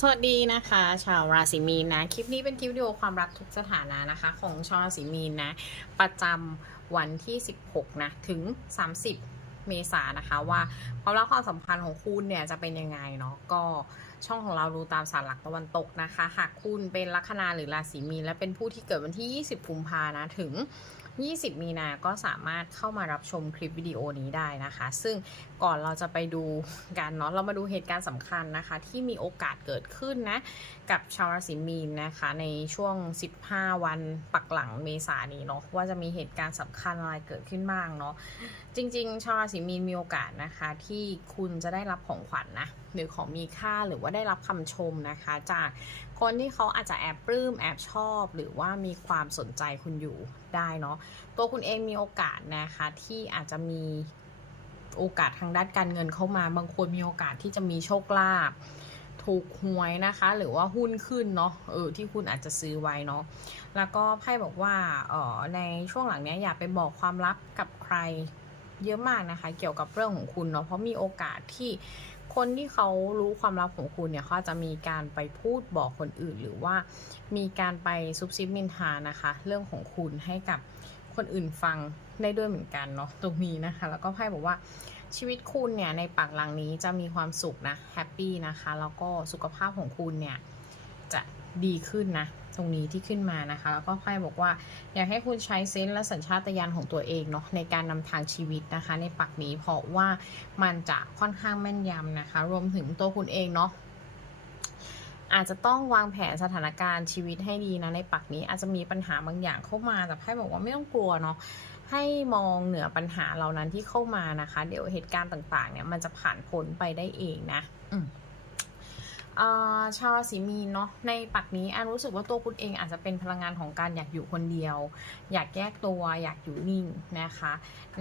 สวัสดีนะคะ ชาวราศีมีนนะ คลิปนี้เป็นคลิปวิดีโอความรักทุกสถานะนะคะ ของชาวราศีมีนนะ ประจำวันที่ 16 นะ ถึง 30 เมษายนนะคะว่าความรักความสัมพันธ์ของคุณเนี่ยจะเป็นยังไงเนาะก็ช่องของเราดูตามสารหลักตะวันตกนะคะ หากคุณเป็นลัคนาหรือราศีมีนและเป็นผู้ที่เกิดวันที่ 20 กุมภานะถึง 20 มีนาก็สามารถเข้ามารับชมคลิปวิดีโอนี้ได้นะคะ ซึ่งก่อนเราจะไปดูกันเนาะเรามาดูเหตุการณ์สำคัญนะคะ ที่มีโอกาสเกิดขึ้นนะกับชาวราศีมีนนะคะ ในช่วง 15 วันปักหลังเมษานี้เนาะว่าจะมีเหตุการณ์สำคัญอะไรเกิดขึ้นบ้างเนาะ จริง ๆ ชาวราศีมีนมีโอกาสนะคะ ที่คุณจะได้รับของขวัญนะหรือของมีค่าหรือว่าได้รับคำชมนะคะ จากคนที่เขาอาจจะแอบปลื้มแอบชอบ หรือว่ามีความสนใจคุณอยู่ได้เนาะตัวคุณเองมีโอกาสนะคะที่อาจจะมีโอกาสทางด้านการเงินเข้ามา บางคนมีโอกาสที่จะมีโชคลาภถูกหวยนะคะ หรือว่าหุ้นขึ้นเนาะเออที่คุณอาจจะซื้อไว้เนาะแล้วก็ไพ่บอกว่าเออในช่วงหลังเนี้ยอย่าไปบอกความลับกับใคร เยอะมากนะคะ เกี่ยวกับเรื่องของคุณเนาะเพราะมีโอกาสที่คนที่เขารู้ความลับของคุณเนี่ยเขาจะมีการไปพูดบอกคนอื่น หรือว่ามีการไปซุบซิบนินทานะคะ เรื่องของคุณให้กับคนอื่นฟังได้ด้วยเหมือนกันเนาะตรงนี้นะคะ แล้วก็ไพ่บอกว่าชีวิตคุณเนี่ยในปากหลังนี้จะมีความสุขนะแฮปปี้นะคะ แล้วก็สุขภาพของคุณเนี่ยจะดีขึ้นนะ ตรงนี้ที่ขึ้นมานะคะ แล้วก็ไพ่บอกว่า อยากให้คุณใช้เซนส์และสัญชาตญาณของตัวเองเนาะในการนำทางชีวิตนะคะ ในปักนี้เพราะว่ามันจะค่อนข้างแม่นยำนะคะ รวมถึงตัวคุณเองเนาะอาจจะต้องวางแผนสถานการณ์ชีวิตให้ดีนะในปักนี้อาจจะมีปัญหาบางอย่างเข้ามาแต่ไพ่บอกว่าไม่ต้องกลัวเนาะให้มองเหนือปัญหาเหล่านั้นที่เข้ามานะคะ เดี๋ยวเหตุการณ์ต่างๆ เนี่ยมันจะผ่านพ้นไปได้เองนะ อืม ชาวราศีมีนเนาะในปักนี้อันรู้สึกว่าตัวคุณเองอาจจะเป็นพลังงานของการอยากอยู่คนเดียว อยากแยกตัวอยากอยู่นิ่งนะคะ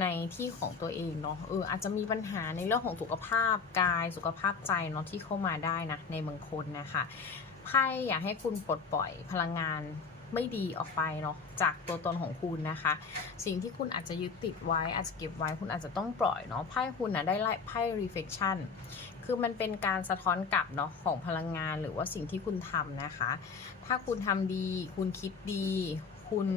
ในที่ของตัวเองเนาะเอออาจจะมีปัญหาในเรื่องของสุขภาพกายสุขภาพใจเนาะที่เข้ามาได้นะในบางคนนะคะไพ่อยากให้คุณปลดปล่อยพลังงานไม่ดีออกไปเนาะจากตัวตนของคุณนะคะ สิ่งที่คุณอาจจะยึดติดไว้อาจจะเก็บไว้คุณอาจจะต้องปล่อยเนาะไพ่คุณนะได้ไล่ไพ่ reflection คือมันเป็นการสะท้อนกลับเนาะของพลังงานหรือว่าสิ่งที่คุณทำนะคะ ถ้าคุณทำดี คุณคิดดี คุณ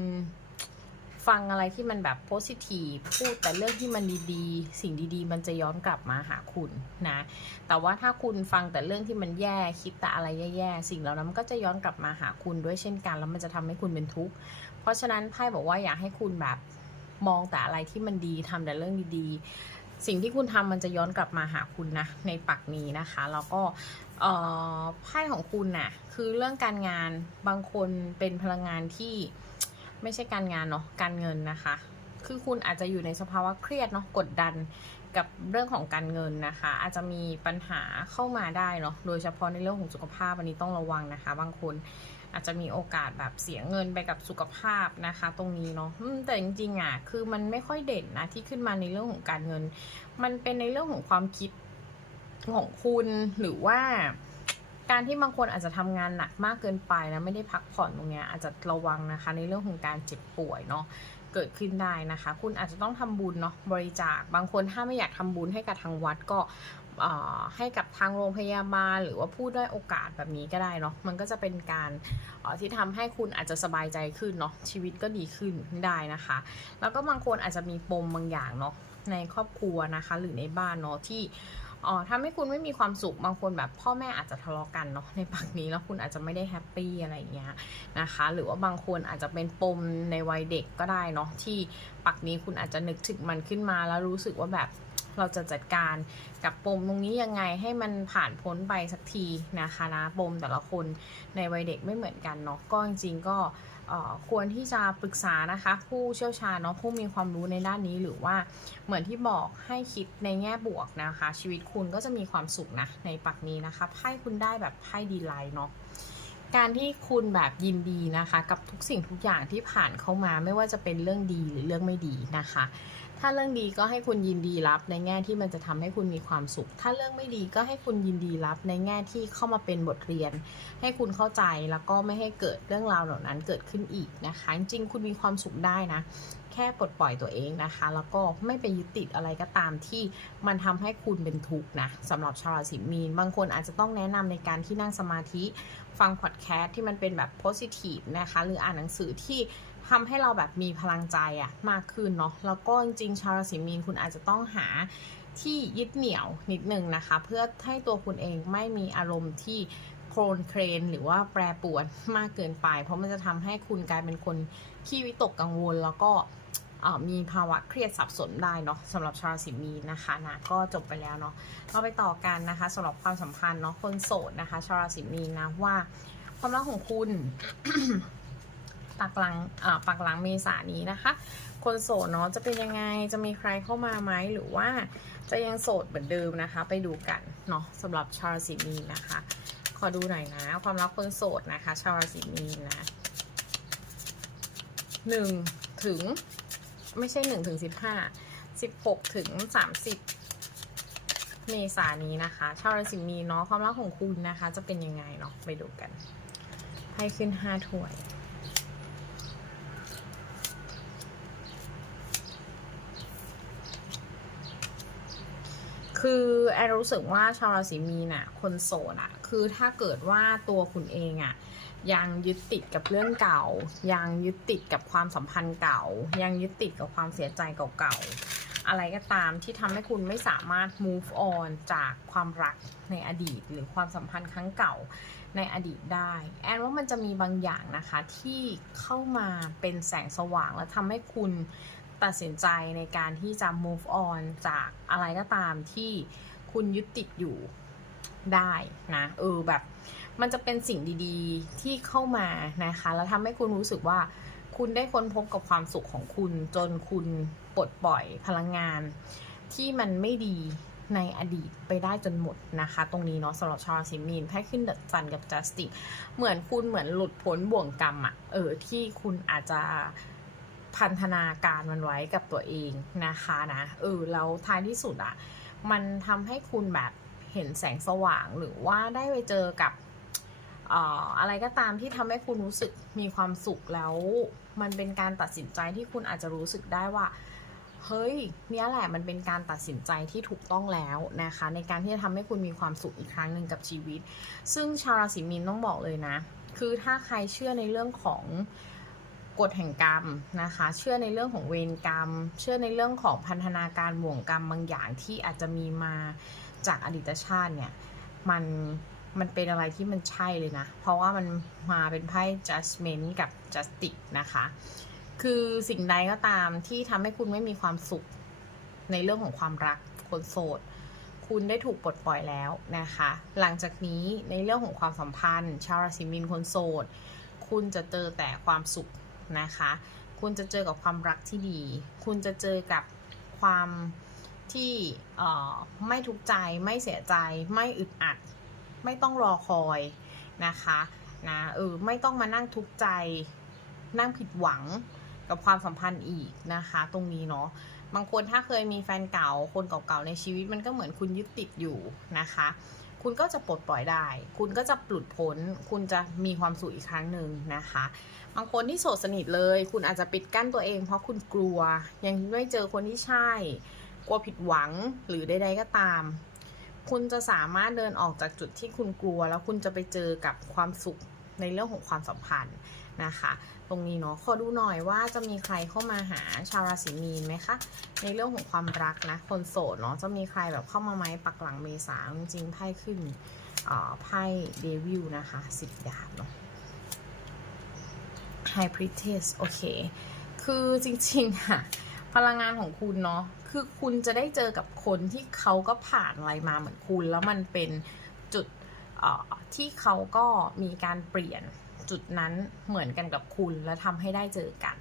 ฟังอะไรที่มันแบบ positive พูดแต่เรื่องที่มันดีๆ สิ่งดีๆ มันจะย้อนกลับมาหาคุณนะ แต่ว่าถ้าคุณฟังแต่เรื่องที่มันแย่คิดแต่อะไรแย่ๆ สิ่งเหล่านั้นมันก็จะย้อนกลับมาหาคุณด้วยเช่นกัน แล้วมันจะทำให้คุณเป็นทุกข์ เพราะฉะนั้นไพ่บอกว่าอยากให้คุณแบบมองแต่อะไรที่มันดีทำแต่เรื่องดีๆ สิ่งที่คุณทำมันจะย้อนกลับมาหาคุณนะในปักนี้นะคะ แล้วก็ไพ่ของคุณน่ะคือเรื่องการงานบางคนเป็นพลังงานที่ไม่ใช่การงานเนาะการเงินนะคะ คือคุณอาจจะอยู่ในสภาวะเครียดเนาะกดดัน กับเรื่องของการเงินนะคะ อาจจะมีปัญหาเข้ามาได้เนาะโดยเฉพาะในเรื่องของสุขภาพอันนี้ต้องระวังนะคะ บางคนอาจจะมีโอกาสแบบเสียเงินไปกับสุขภาพนะคะ ตรงนี้เนาะแต่จริงๆอะคือมันไม่ค่อยเด่นนะที่ขึ้นมาในเรื่องของการเงิน มันเป็นในเรื่องของความคิดของคุณหรือว่าการที่บางคนอาจจะทำงานหนักมากเกินไปนะไม่ได้พักผ่อนตรงเนี้ยอาจจะระวังนะคะ ในเรื่องของการเจ็บป่วยเนาะ เกิดขึ้นได้นะคะ คุณอาจจะต้องทำบุญเนาะบริจาคบางคนถ้าไม่อยากทำบุญให้กับทางวัดก็ให้กับทางโรงพยาบาลหรือว่าผู้ด้อยโอกาสแบบนี้ก็ได้เนาะมันก็จะเป็นการที่ทำให้คุณอาจจะสบายใจขึ้นเนาะชีวิตก็ดีขึ้นได้นะคะ แล้วก็บางคนอาจจะมีปมบางอย่างเนาะในครอบครัวนะคะ หรือในบ้านเนาะที่ อ๋อทำให้คุณไม่มีความสุขบางคนแบบพ่อแม่อาจจะทะเลาะกันเนาะในปักนี้แล้วคุณอาจจะไม่ได้แฮปปี้อะไรเงี้ยนะคะ หรือว่าบางคนอาจจะเป็นปมในวัยเด็กก็ได้เนาะที่ปักนี้คุณอาจจะนึกถึงมันขึ้นมาแล้วรู้สึกว่าแบบเราจะจัดการกับปมตรงนี้ยังไงให้มันผ่านพ้นไปสักทีนะคะนะปมแต่ละคนในวัยเด็กไม่เหมือนกันเนาะก็จริงๆก็ ควรที่จะปรึกษานะคะ ผู้เชี่ยวชาญเนาะผู้มีความรู้ในด้านนี้หรือว่าเหมือนที่บอกให้คิดในแง่บวกนะคะ ชีวิตคุณก็จะมีความสุขนะในปักนี้นะคะไพ่คุณได้แบบไพ่ดีไลน์เนาะการที่คุณแบบยินดีนะคะ กับทุกสิ่งทุกอย่างที่ผ่านเข้ามาไม่ว่าจะเป็นเรื่องดีหรือเรื่องไม่ดีนะคะ ถ้าเรื่องดีก็ให้คุณยินดีรับในแง่ที่มันจะทำให้คุณมีความสุข ถ้าเรื่องไม่ดีก็ให้คุณยินดีรับในแง่ที่เข้ามาเป็นบทเรียน ให้คุณเข้าใจแล้วก็ไม่ให้เกิดเรื่องราวเหล่านั้นเกิดขึ้นอีกนะคะ จริงๆคุณมีความสุขได้นะ แค่ปลดปล่อยตัวเองนะคะ แล้วก็ไม่ไปยึดติดอะไรก็ตามที่มันทำให้คุณเป็นทุกข์นะสำหรับชาวราศีมีน บางคนอาจจะต้องแนะนำในการที่นั่งสมาธิ ฟังพอดแคสต์ที่มันเป็นแบบ positive นะคะ หรืออ่านหนังสือที่ ทำให้เราแบบมีพลังใจอะมากขึ้นเนาะแล้วก็จริงๆชาวราศีมีนคุณอาจจะต้องหาที่ยึดเหนี่ยวนิดนึงนะคะ เพื่อให้ตัวคุณเองไม่มีอารมณ์ที่โครนเครนหรือว่าแปรปวนมากเกินไป เพราะมันจะทำให้คุณกลายเป็นคนขี้วิตกกังวล แล้วก็มีภาวะเครียดสับสนได้เนาะสำหรับชาวราศีมีนนะคะนะก็จบไปแล้วเนาะเราไปต่อกันนะคะสำหรับความสัมพันธ์เนาะคนโสดนะคะ ชาวราศีมีนนะว่าความรักของคุณ ปักหลังอ่าปักหลังเมษานี้นะคะ คนโสดเนาะจะเป็นยังไงจะมีใครเข้ามาไหมหรือว่าจะยังโสดเหมือนเดิมนะคะ ไปดูกันเนาะสำหรับชาวราศีมีนนะคะ ขอดูหน่อยนะ ความรักคนโสดนะคะ ชาวราศีมีนนะหนึ่งถึงไม่ใช่หนึ่งถึงสิบห้าสิบหกถึงสามสิบเมษานี้นะคะ ชาวราศีมีนเนาะความรักของคุณนะคะ จะเป็นยังไงเนาะไปดูกันไพ่ขึ้นห้าถ้วย คือแอนรู้สึกว่าชาวราศีมีนอะคนโสดอะคือถ้าเกิดว่าตัวคุณเองอะยังยึดติดกับเรื่องเก่า ยังยึดติดกับความสัมพันธ์เก่า ยังยึดติดกับความเสียใจเก่าๆ อะไรก็ตามที่ทำให้คุณไม่สามารถ move on จากความรักในอดีต หรือความสัมพันธ์ครั้งเก่าในอดีตได้ แอนว่ามันจะมีบางอย่างนะคะที่เข้ามาเป็นแสงสว่างและทำให้คุณ ตัดสินใจในการที่จะ move on จากอะไรก็ตามที่คุณยึดติดอยู่ได้นะเออแบบ มันจะเป็นสิ่งดีๆที่เข้ามานะคะ แล้วทำให้คุณรู้สึกว่าคุณได้ค้นพบกับความสุขของคุณ จนคุณปลดปล่อยพลังงาน ที่มันไม่ดีในอดีตไปได้จนหมดนะคะ ตรงนี้เนาะสำหรับชาวราศีมีนไพ่ขึ้นเดอะซันกับจัสติเหมือนคุณเหมือนหลุดพ้นบ่วงกรรมอะเออที่คุณอาจจะ พันธนาการมันไว้กับตัวเองนะคะนะเออแล้วท้ายที่สุดอะ่ะมันทำให้คุณแบบเห็นแสงสว่างหรือว่าได้ไปเจอกับอ่ออะไรก็ตามที่ทำให้คุณรู้สึกมีความสุขแล้ว มันเป็นการตัดสินใจที่คุณอาจจะรู้สึกได้ว่า เฮ้ยเนี่ยแหละมันเป็นการตัดสินใจที่ถูกต้องแล้วนะคะ ในการที่จะทำให้คุณมีความสุขอีกครั้งหนึ่งกับชีวิต ซึ่งชาวราศีมีนต้องบอกเลยนะ คือถ้าใครเชื่อในเรื่องของ กฎแห่งกรรมนะคะ เชื่อในเรื่องของเวรกรรม เชื่อในเรื่องของพันธนาการบ่วงกรรมบางอย่างที่อาจจะมีมาจากอดีตชาติเนี่ยมันมันเป็นอะไรที่มันใช่เลยนะ เพราะว่ามันมาเป็นไพ่ judgment กับ justice นะคะ คือสิ่งใดก็ตามที่ทำให้คุณไม่มีความสุขในเรื่องของความรักคนโสด คุณได้ถูกปลดปล่อยแล้วนะคะ หลังจากนี้ในเรื่องของความสัมพันธ์ ชาวราศีมีนคนโสด คุณจะเจอแต่ความสุข นะคะ คุณจะเจอกับความรักที่ดี คุณจะเจอกับความที่ไม่ทุกข์ใจไม่เสียใจ ไม่อึดอัด ไม่ต้องรอคอยนะคะนะเออไม่ต้องมานั่งทุกข์ใจ นั่งผิดหวังกับความสัมพันธ์อีกนะคะ ตรงนี้เนาะบางคนถ้าเคยมีแฟนเก่าคนเก่าๆในชีวิตมันก็เหมือนคุณยึดติดอยู่นะคะ คุณก็จะปลดปล่อยได้ คุณก็จะปลุดพ้น คุณจะมีความสุขอีกครั้งหนึ่งนะคะ บางคนที่โสดสนิทเลย คุณอาจจะปิดกั้นตัวเอง เพราะคุณกลัว ยังไม่เจอคนที่ใช่ กลัวผิดหวังหรือใดๆก็ตาม คุณจะสามารถเดินออกจากจุดที่คุณกลัว แล้วคุณจะไปเจอกับความสุขในเรื่องของความสัมพันธ์นะคะ ตรงนี้เนาะขอดูหน่อยว่าจะมีใครเข้ามาหาชาวราศีมีนไหมคะ ในเรื่องของความรักนะ คนโสดเนาะจะมีใครแบบเข้ามาไหมปักหลังเมษาจริงๆไพ่ขึ้นอ่อไพ่เดวิลนะคะสิบดาบเนาะ High Priestess โอเค คือจริงๆอะพลังงานของคุณเนาะคือคุณจะได้เจอกับคนที่เขาก็ผ่านอะไรมาเหมือนคุณ แล้วมันเป็นจุดอ่อที่เขาก็มีการเปลี่ยน จุดนั้นเหมือนกันกับคุณและทำให้ได้เจอกัน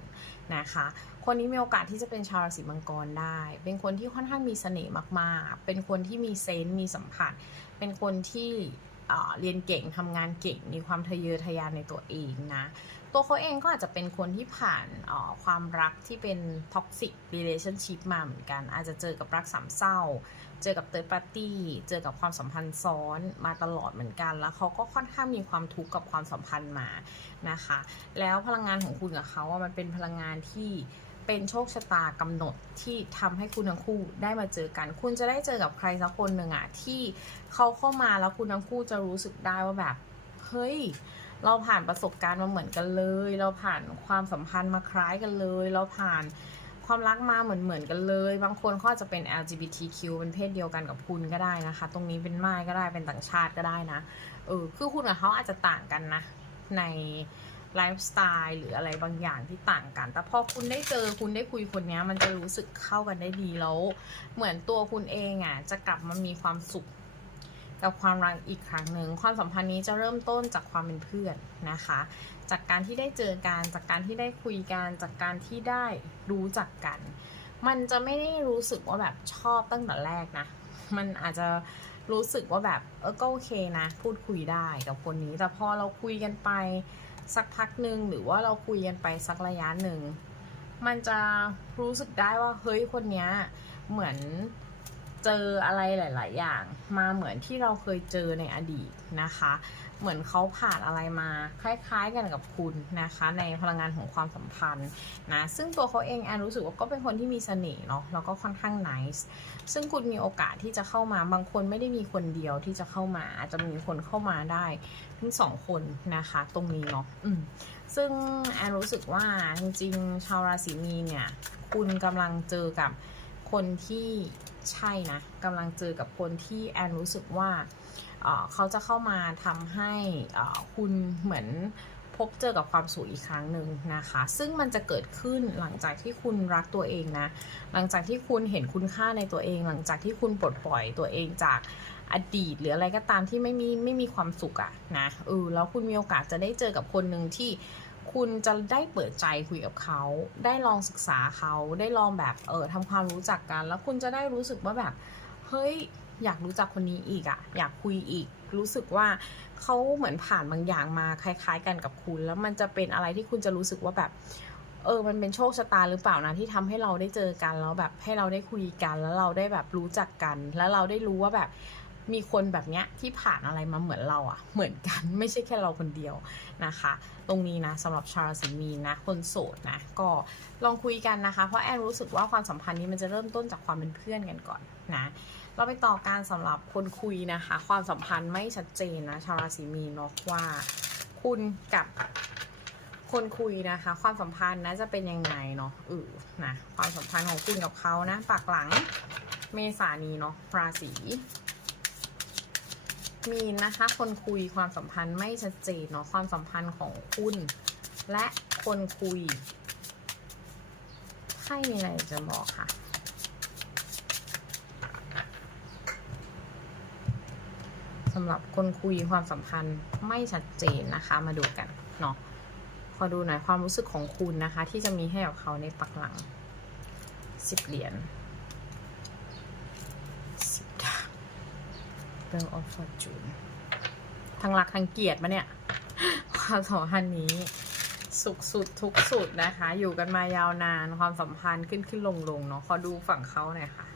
นะคะ คนนี้มีโอกาสที่จะเป็นชาวราศีมังกรได้ เป็นคนที่ค่อนข้างมีเสน่ห์มากๆ เป็นคนที่มีเซนส์มีสัมผัส เป็นคนที่ เรียนเก่งทำงานเก่ง มีความทะเยอทะยานในตัวเองนะ ตัวเขาเองก็อาจจะเป็นคนที่ผ่านความรักที่เป็น toxic relationship มาเหมือนกัน อาจจะเจอกับรักสามเศร้า เจอกับ third party เจอกับความสัมพันธ์ซ้อนมาตลอดเหมือนกัน แล้วเขาก็ค่อนข้างมีความทุกข์กับความสัมพันธ์มานะคะ แล้วพลังงานของคุณกับเขาว่ามันเป็นพลังงานที่ เป็นโชคชะตากำหนดที่ทำให้คุณทั้งคู่ได้มาเจอกัน คุณจะได้เจอกับใครสักคนหนึ่งอะที่เขาเข้ามาแล้วคุณทั้งคู่จะรู้สึกได้ว่าแบบเฮ้ยเราผ่านประสบการณ์มาเหมือนกันเลย เราผ่านความสัมพันธ์มาคล้ายกันเลย เราผ่านความรักมาเหมือนเหมือนกันเลย บางคนเขาจะเป็น LGBTQ เป็นเพศเดียวกันกับคุณก็ได้นะคะ ตรงนี้เป็นไม่ายก็ได้เป็นต่างชาติก็ได้นะ เออ คือคุณกับเขาอาจจะต่างกันนะ ใน ไลฟ์สไตล์หรืออะไรบางอย่างที่ต่างกัน แต่พอคุณได้เจอคุณได้คุยคนนี้มันจะรู้สึกเข้ากันได้ดีแล้ว เหมือนตัวคุณเองอะจะกลับมามีความสุขกับความรักอีกครั้งหนึ่งความสัมพันธ์นี้จะเริ่มต้นจากความเป็นเพื่อนนะคะ จากการที่ได้เจอกันจากการที่ได้คุยกันจากการที่ได้รู้จักกัน มันจะไม่ได้รู้สึกว่าแบบชอบตั้งแต่แรกนะ มันอาจจะรู้สึกว่าแบบเออก็โอเคนะ พูดคุยได้กับคนนี้แต่พอเราคุยกันไป สักพักหนึ่งหรือว่าเราคุยกันไปสักระยะหนึ่ง มันจะรู้สึกได้ว่าเฮ้ยคนเนี้ยเหมือน เจออะไรหลาย ๆ อย่าง มาเหมือนที่เราเคยเจอในอดีตนะคะ เหมือนเขาผ่านอะไรมาคล้าย ๆ กันกับคุณนะคะ ในพลังงานของความสัมพันธ์นะซึ่งตัวเขาเองแอนรู้สึกว่าก็เป็นคนที่มีเสน่ห์เนาะแล้วก็ค่อนข้าง nice ซึ่งคุณมีโอกาสที่จะเข้ามาบางคนไม่ได้มีคนเดียวที่จะเข้ามาอาจจะมีคนเข้ามาได้ทั้งสองคนนะคะ ตรงนี้เนาะอืมซึ่งแอนรู้สึกว่าจริงๆชาวราศีมีนเนี่ยคุณกำลังเจอกับคนที่ ใช่นะกำลังเจอกับคนที่แอนรู้สึกว่าเขาจะเข้ามาทำให้คุณเหมือนพบเจอกับความสุขอีกครั้งหนึ่งนะคะ ซึ่งมันจะเกิดขึ้นหลังจากที่คุณรักตัวเองนะ หลังจากที่คุณเห็นคุณค่าในตัวเอง หลังจากที่คุณปลดปล่อยตัวเองจากอดีตหรืออะไรก็ตามที่ไม่มีไม่มีความสุขอะนะเออแล้วคุณมีโอกาสจะได้เจอกับคนหนึ่งที่ คุณจะได้เปิดใจคุยกับเขา ได้ลองศึกษาเขา ได้ลองแบบเออทำความรู้จักกัน แล้วคุณจะได้รู้สึกว่าแบบ เฮ้ย อยากรู้จักคนนี้อีกอะอยากคุยอีก รู้สึกว่าเขาเหมือนผ่านบางอย่างมาคล้าย ๆ กันกับคุณ แล้วมันจะเป็นอะไรที่คุณจะรู้สึกว่าแบบ เออ มันเป็นโชคชะตาหรือเปล่านะที่ทำให้เราได้เจอกันแล้วแบบให้เราได้คุยกันแล้วเราได้แบบรู้จักกัน แล้วเราได้รู้ว่าแบบ มีคนแบบเนี้ยที่ผ่านอะไรมาเหมือนเราอะเหมือนกันไม่ใช่แค่เราคนเดียวนะคะ ตรงนี้นะสำหรับชาวราศีมีนนะคนโสดนะก็ลองคุยกันนะคะ เพราะแอนรู้สึกว่าความสัมพันธ์นี้มันจะเริ่มต้นจากความเป็นเพื่อนกันก่อนนะเราไปต่อการสำหรับคนคุยนะคะ ความสัมพันธ์ไม่ชัดเจนนะชาวราศีมีนเนาะว่า คุณกับคนคุยนะคะ ความสัมพันธ์นะจะเป็นยังไงเนาะเออนะความสัมพันธ์ของคุณกับเขานะปากหลังเมษานี้เนาะราศี มีนนะคะ คนคุยความสัมพันธ์ไม่ชัดเจนเนาะความสัมพันธ์ของคุณ และคนคุยให้มีอะไรจะบอกค่ะ สำหรับคนคุยความสัมพันธ์ไม่ชัดเจนนะคะ มาดูกันเนาะขอดูหน่อยความรู้สึกของคุณนะคะ ที่จะมีให้กับเขาในปักหลังสิบเหรียญสิบดาบ เบลออฟฟอร์จูนทั้งรักทั้งเกลียดมาเนี่ย ความสัมพันธ์นี้ สุขสุดทุกสุดนะคะ อยู่กันมายาวนานความสัมพันธ์ขึ้นขึ้นลงลงเนาะขอดูฝั่งเขาหน่อยค่ะ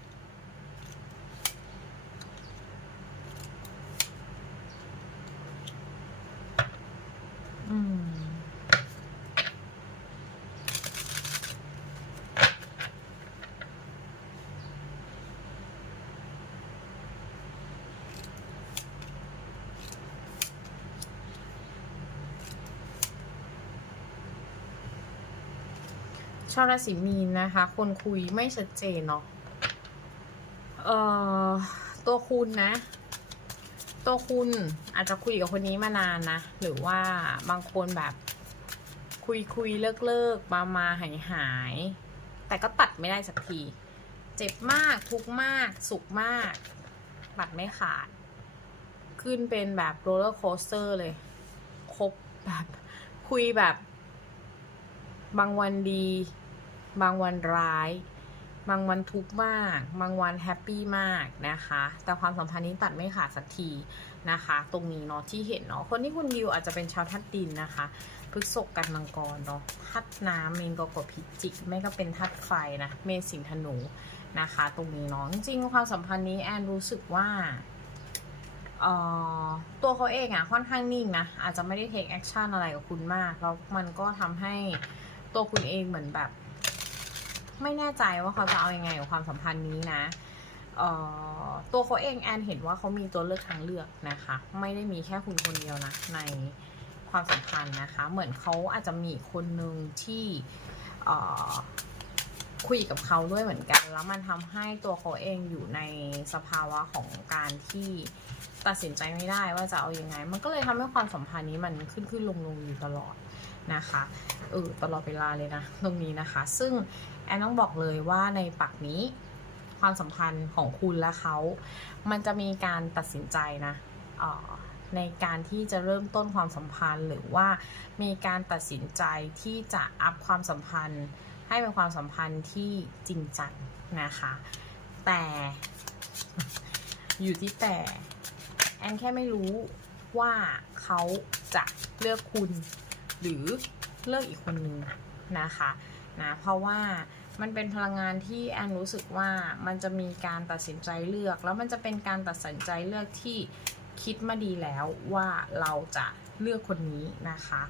ชาวราศีมีนนะคะ คนคุยไม่ชัดเจนเนาะเอ่อตัวคุณนะ ตัวคุณอาจจะคุยกับคนนี้มานานนะ หรือว่าบางคนแบบคุยคุยเลิกเลิกมามาหายหาย แต่ก็ตัดไม่ได้สักที เจ็บมากทุกมาก สุขมาก ตัดไม่ขาด ขึ้นเป็นแบบโรลเลอร์โคสเตอร์เลยครบแบบ คุยแบบ บางวันดี บางวันร้าย บางวันทุกข์มาก บางวันแฮปปี้มากนะคะ แต่ความสัมพันธ์นี้ตัดไม่ขาดสักทีนะคะ ตรงนี้เนาะที่เห็นเนาะคนที่คุณดิวอาจจะเป็นชาวธาตุดินนะคะพฤษภกันมังกรเนาะธาตุน้ำเมนกกพิจิก ไม่ก็เป็นธาตุไฟนะเมษสิงห์ธนูนะคะ ตรงนี้เนาะจริงความสัมพันธ์นี้แอนรู้สึกว่าออตัวเขาเองอะค่อนข้างนิ่งนะอาจจะไม่ได้เทคแอคชั่นอะไรกับคุณมากแล้วมันก็ทำให้ตัวคุณเองเหมือนแบบ ไม่แน่ใจว่าเขาจะเอาอยัางไงกับความสัมพันธ์นี้นะออตัวเขาเองแอนเห็นว่าเขามีตัวเลือกทางเลือกนะคะ ไม่ได้มีแค่คุณคนเดียวนะในความสัมพันธ์นะคะ เหมือนเขาอาจจะมีคนหนึ่งที่คุยกับเขาด้วยเหมือนกัน แล้วมันทำให้ตัวเขาเองอยู่ในสภาวะของการที่ตัดสินใจไม่ได้ว่าจะเอาอยัางไง มันก็เลยทำให้ความสัมพันธ์นี้มันขึ้นขึ้นลงลงอยู่ตลอดนะคะเออตลอดเวลาเลยนะตรงนี้นะคะ ซึ่ง อนต้องบอกเลยว่าในปักนี้ความสัมพันธ์ของคุณและเขา มันจะมีการตัดสินใจนะออในการที่จะเริ่มต้นความสัมพันธ์หรือว่ามีการตัดสินใจที่จะอัพความสัมพันธ์ ให้เป็นความสัมพันธ์ที่จริงจังนะคะ แต่อยู่ที่แต่ แอนแค่ไม่รู้ว่าเขาจะเลือกคุณ หรือเลือกอีกคนนึงนะคะนะเพราะว่า มันเป็นพลังงานที่แอนรู้สึกว่ามันจะมีการตัดสินใจเลือก แล้วมันจะเป็นการตัดสินใจเลือกที่คิดมาดีแล้วว่าเราจะเลือกคนนี้นะคะ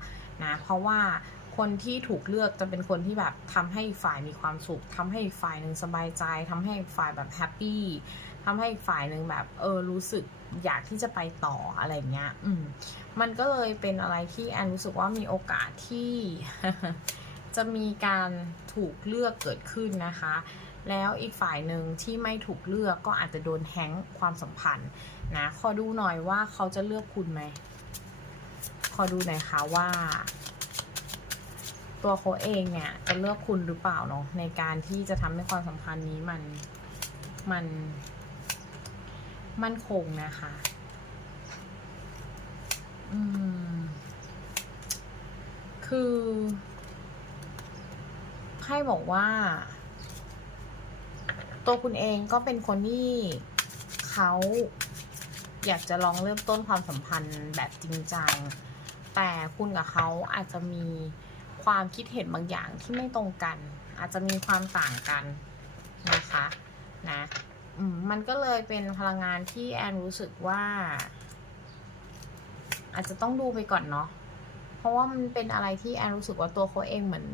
นะเพราะว่าคนที่ถูกเลือกจะเป็นคนที่แบบทำให้ฝ่ายมีความสุขทำให้ฝ่ายหนึ่งสบายใจทำให้ฝ่ายแบบแฮปปี้ทำให้ฝ่ายหนึ่งแบบเออรู้สึกอยากที่จะไปต่ออะไรเงี้ย อืม มันก็เลยเป็นอะไรที่แอนรู้สึกว่ามีโอกาสที่ จะมีการถูกเลือกเกิดขึ้นนะคะ แล้วอีกฝ่ายหนึ่งที่ไม่ถูกเลือกก็อาจจะโดนแฮงก์ความสัมพันธ์นะขอดูหน่อยว่าเขาจะเลือกคุณไหมขอดูหน่อยค่ะว่า ตัวเขาเองเนี่ยจะเลือกคุณหรือเปล่าเนาะในการที่จะทำให้ความสัมพันธ์นี้มันมันมั่นคงนะคะ อืม คือ ไพ่บอกว่า ตัวคุณเองก็เป็นคนที่เขาอยากจะลองเริ่มต้นความสัมพันธ์แบบจริงจัง แต่คุณกับเขาอาจจะมีความคิดเห็นบางอย่างที่ไม่ตรงกัน อาจจะมีความต่างกันนะคะนะมมันก็เลยเป็นพลังงานที่แอนรู้สึกว่า อาจจะต้องดูไปก่อนเนาะเพราะว่ามันเป็นอะไรที่แอนรู้สึกว่าตัวเขาเองเหมือน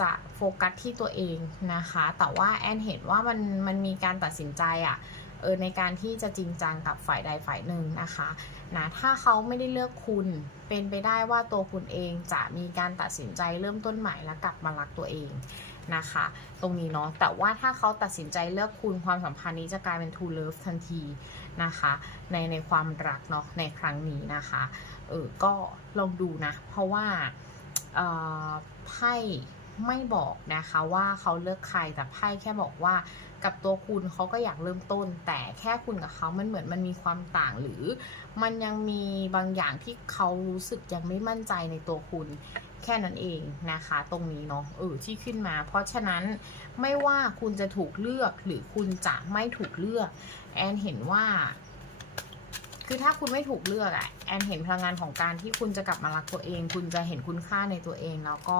จะโฟกัสที่ตัวเองนะคะ แต่ว่าแอนเห็นว่ามันมันมีการตัดสินใจอะเออในการที่จะจริงจังกับฝ่ายใดฝ่ายหนึ่งนะคะนะถ้าเขาไม่ได้เลือกคุณเป็นไปได้ว่าตัวคุณเองจะมีการตัดสินใจเริ่มต้นใหม่และกลับมารักตัวเองนะคะ ตรงนี้เนาะแต่ว่าถ้าเขาตัดสินใจเลือกคุณความสัมพันธ์นี้จะกลายเป็น true love ทันทีนะคะ ในในความรักเนาะในครั้งนี้นะคะเออก็ลองดูนะ เพราะว่า ไพ่ไม่บอกนะคะว่าเขาเลือกใครแต่ไพ่แค่บอกว่ากับตัวคุณเขาก็อยากเริ่มต้น แต่แค่คุณกับเขามันเหมือนมันมีความต่างหรือ มันยังมีบางอย่างที่เขารู้สึกยังไม่มั่นใจในตัวคุณแค่นั้นเองนะคะ ตรงนี้เนาะเออที่ขึ้นมา เพราะฉะนั้นไม่ว่าคุณจะถูกเลือกหรือคุณจะไม่ถูกเลือก แอนเห็นว่า คือถ้าคุณไม่ถูกเลือกอะแอนเห็นพลังงานของการที่คุณจะกลับมารักตัวเอง คุณจะเห็นคุณค่าในตัวเอง แล้วก็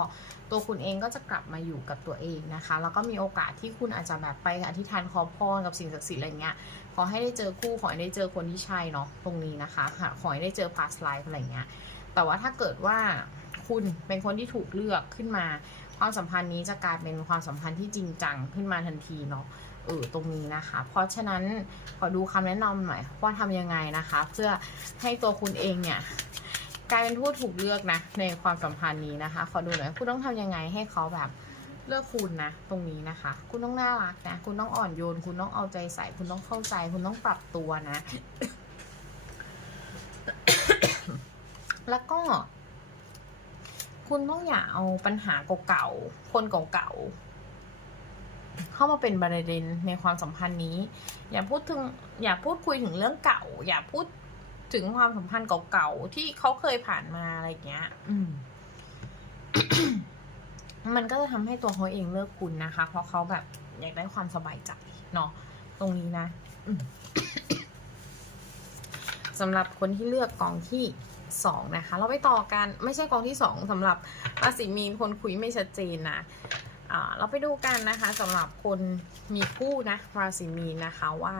ตัวคุณเองก็จะกลับมาอยู่กับตัวเองนะคะ แล้วก็มีโอกาสที่คุณอาจจะแบบไปอธิษฐานขอพรกับสิ่งศักดิ์สิทธิ์อะไรเงี้ย ขอให้ได้เจอคู่ ขอให้ได้เจอคนที่ใช่เนาะตรงนี้นะคะขอให้ได้เจอ past life อะไรเงี้ย แต่ว่าถ้าเกิดว่าคุณเป็นคนที่ถูกเลือกขึ้นมา ความสัมพันธ์นี้จะกลายเป็นความสัมพันธ์ที่จริงจังขึ้นมาทันทีเนาะ เออตรงนี้นะคะ เพราะฉะนั้นขอดูคำแนะนำหน่อยว่าทำยังไงนะคะ เพื่อให้ตัวคุณเองเนี่ยกลายเป็นผู้ถูกเลือกนะ ในความสัมพันธ์นี้นะคะ ขอดูหน่อยคุณต้องทำยังไงให้เขาแบบเลือกคุณนะ ตรงนี้นะคะ คุณต้องน่ารักนะ คุณต้องอ่อนโยน คุณต้องเอาใจใส่ คุณต้องเข้าใจ คุณต้องปรับตัวนะ แล้วก็ คุณต้องอย่าเอาปัญหาเก่าๆคนเก่าๆ เข้ามาเป็นประเด็นในความสัมพันธ์นี้ อย่าพูดถึงอย่าพูดคุยถึงเรื่องเก่า อย่าพูดถึงความสัมพันธ์เก่าๆที่เขาเคยผ่านมาอะไรอย่างเงี้ย อืม มันก็จะทำให้ตัวเขาเองเลิกคุณนะคะ เพราะเขาแบบอยากได้ความสบายใจเนาะตรงนี้นะอืมสำหรับคนที่เลือกกองที่สองนะคะ เราไปต่อกันไม่ใช่กองที่สองสำหรับราศีมีนคนคุยไม่ชัดเจนนะอ่า เราไปดูกันนะคะสำหรับคนมีคู่นะราศีมีนนะคะว่า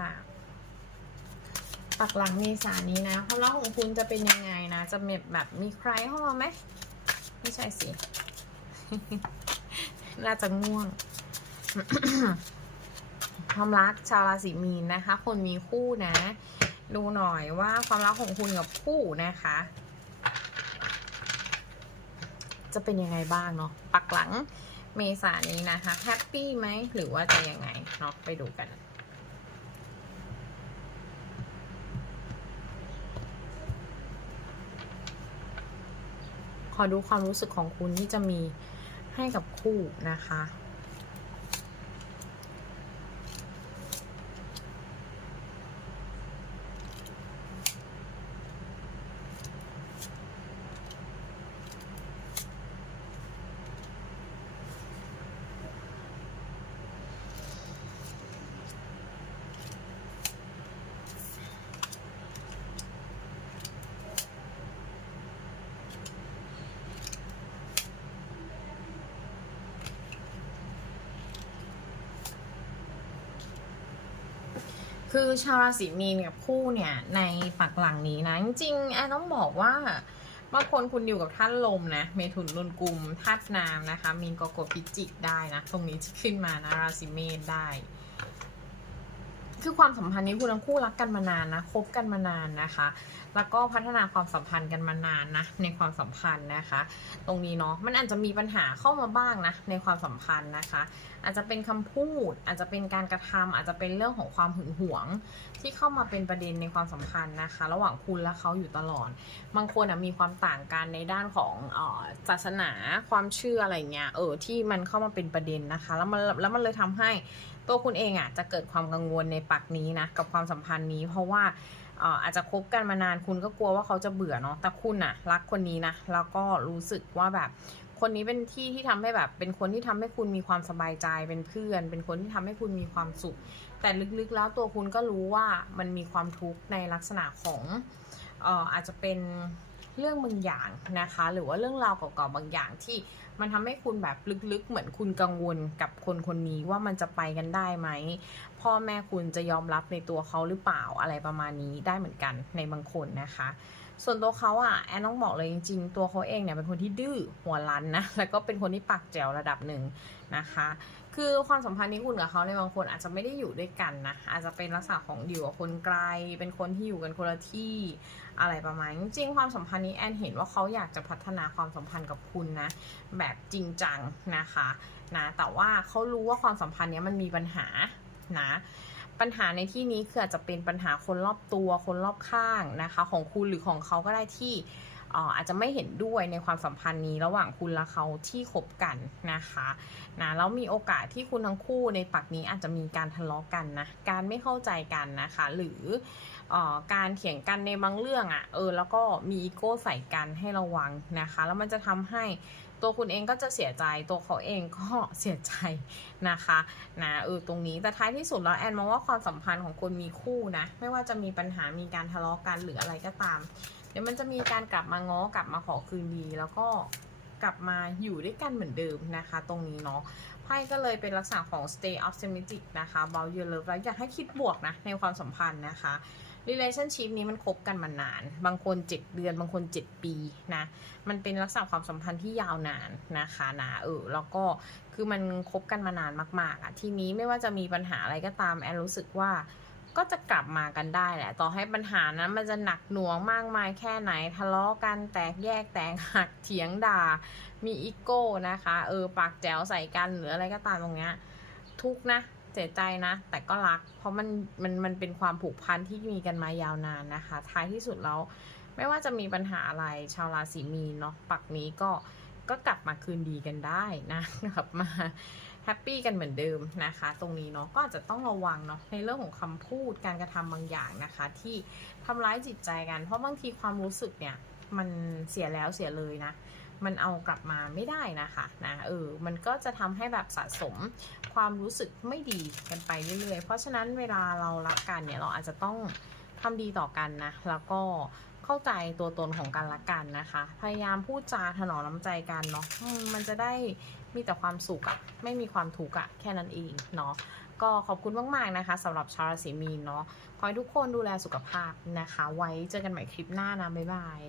ปักหลังเมษานี้นะความรักของคุณจะเป็นยังไงนะ จะมีแบบมีใครเข้ามาไหมไม่ใช่สิ น่าจะง่วง ความรักชาวราศีมีนนะคะ คนมีคู่นะ ดูหน่อยว่าความรักของคุณกับคู่นะคะ จะเป็นยังไงบ้างเนาะปักหลัง เมษานี้นะคะแฮปปี้ไหมหรือว่าจะยังไงเนาะไปดูกันขอดูความรู้สึกของคุณที่จะมีให้กับคู่นะคะ คือชาวราศีมีนกับคู่เนี่ยในปักหลังนี้นะจริงแอนต้องบอกว่าบางคนคุณอยู่กับท่านลมนะเมถุนลุนกุมธาตุน้ำนะคะ มีนกกพิจิกได้นะ ตรงนี้ที่ขึ้นมานะราศีเมษได้ คือความสัมพันธ์นี้คุณทั้งคู่รักกันมานานนะคบกันมานานนะคะ แล้วก็พัฒนาความสัมพันธ์กันมานานนะในความสัมพันธ์นะคะ ตรงนี้เนาะมันอาจจะมีปัญหาเข้ามาบ้างนะในความสัมพันธ์นะคะ อาจจะเป็นคำพูด อาจจะเป็นการกระทำอาจจะเป็นเรื่องของความหึงหวง ที่เข้ามาเป็นประเด็นในความสัมพันธ์นะคะ ระหว่างคุณและเขาอยู่ตลอด บางคนมีความต่างกันในด้านของศาสนาความเชื่ออะไรเงี้ยเออที่มันเข้ามาเป็นประเด็นนะคะ แล้วมันแล้วมันเลยทำให้ ตัวคุณเองอะจะเกิดความกังวลในปักนี้นะกับความสัมพันธ์นี้ เพราะว่าอาจจะคบกันมานานคุณก็กลัวว่าเขาจะเบื่อเนาะแต่คุณอะรักคนนี้นะแล้วก็รู้สึกว่าแบบ คนนี้เป็นที่ที่ทำให้แบบ เป็นคนที่ทำให้คุณมีความสบายใจเป็นเพื่อน เป็นคนที่ทำให้คุณมีความสุข แต่ลึกๆแล้วตัวคุณก็รู้ว่ามันมีความทุกข์ในลักษณะของอออาจจะเป็น เรื่องบางอย่างนะคะ หรือว่าเรื่องราวเก่าๆบางอย่างที่มันทำให้คุณแบบลึกๆ เหมือนคุณกังวลกับคนคนนี้ว่ามันจะไปกันได้ไหม พ่อแม่คุณจะยอมรับในตัวเขาหรือเปล่าอะไรประมาณนี้ได้เหมือนกันในบางคนนะคะ ส่วนตัวเขาอะแอนต้องบอกเลยจริงๆ ตัวเขาเองเนี่ยเป็นคนที่ดื้อหัวรั้นนะแล้วก็เป็นคนที่ปากแจ๋วระดับหนึ่งนะคะ คือความสัมพันธ์นี้คุณกับเขาในบางคนอาจจะไม่ได้อยู่ด้วยกันนะ อาจจะเป็นลักษณะของอยู่กับคนไกล เป็นคนที่อยู่กันคนละที่อะไรประมาณนี้จริงความสัมพันธ์นี้แอนเห็นว่าเขาอยากจะพัฒนาความสัมพันธ์กับคุณนะ แบบจริงจังนะคะนะแต่ว่าเขารู้ว่าความสัมพันธ์เนี้ยมันมีปัญหานะปัญหาในที่นี้คืออาจจะเป็นปัญหาคนรอบตัวคนรอบข้างนะคะ ของคุณหรือของเขาก็ได้ที่ อาจจะไม่เห็นด้วยในความสัมพันธ์นี้ระหว่างคุณและเขาที่คบกันนะคะนะแล้วมีโอกาสที่คุณทั้งคู่ในปักนี้อาจจะมีการทะเลาะกันนะการไม่เข้าใจกันนะคะ หรืออการเถียงกันในบางเรื่องอะ่ะเออแล้วก็มีอีโก้ใส่กันให้ระวังนะคะ แล้วมันจะทำให้ ตัวคุณเองก็จะเสียใจตัวเขาเองก็เสียใจนะคะนะเออตรงนี้แต่ท้ายที่สุดแล้วแอนมองว่าความสัมพันธ์ของคนมีคู่นะไม่ว่าจะมีปัญหามีการทะเลาะกันหรืออะไรก็ตาม เดี๋ยวมันจะมีการกลับมาง้อกลับมาขอคืนดีแล้วก็กลับมาอยู่ด้วยกันเหมือนเดิมนะคะ ตรงนี้เนาะไพ่ก็เลยเป็นลักษณะของ stay optimistic นะคะ about your love แล้วอยากให้คิดบวกนะในความสัมพันธ์นะคะ relationship นี้มันคบกันมานาน บางคน7เดือน บางคน7ปีนะ มันเป็นลักษณะความสัมพันธ์ที่ยาวนานนะคะนะเออ แล้วก็คือมันคบกันมานานมาก ๆอะ ทีนี้ไม่ว่าจะมีปัญหาอะไรก็ตามแอนรู้สึกว่าก็จะกลับมากันได้แหละ ต่อให้ปัญหานั้นมันจะหนักหน่วงมากมายแค่ไหน ทะเลาะกันแตกแยกแตกหักเถียงด่า มีอีโก้นะคะ เออ ปากแจ๋วใส่กันหรืออะไรก็ตามตรงเนี้ยทุกนะ เสียใจนะ แต่ก็รัก เพราะมันมันมันเป็นความผูกพันที่มีกันมายาวนานนะคะ ท้ายที่สุดแล้วไม่ว่าจะมีปัญหาอะไรชาวราศีมีนเนาะปักนี้ก็ก็กลับมาคืนดีกันได้นะกลับมาแฮปปี้กันเหมือนเดิมนะคะ ตรงนี้เนาะก็อาจจะต้องระวังเนาะในเรื่องของคำพูดการกระทำบางอย่างนะคะ ที่ทำร้ายจิตใจกัน เพราะบางทีความรู้สึกเนี่ย มันเสียแล้วเสียเลยนะ มันเอากลับมาไม่ได้นะคะนะเออมันก็จะทำให้แบบสะสมความรู้สึกไม่ดีกันไปเรื่อยๆเพราะฉะนั้นเวลาเรารักกันเนี่ยเราอาจจะต้องทำดีต่อกันนะแล้วก็เข้าใจตัวตนของกันและกันนะคะ พยายามพูดจาถนอมน้ำใจกันเนาะมมันจะได้มีแต่ความสุขอะไม่มีความทุกข์อะแค่นั้นเองเนาะก็ขอบคุณมาก ๆ นะคะสำหรับชาวราศีมีนเนาะขอให้ทุกคนดูแลสุขภาพนะคะ ไว้เจอกันใหม่คลิปหน้านะ บ๊ายบาย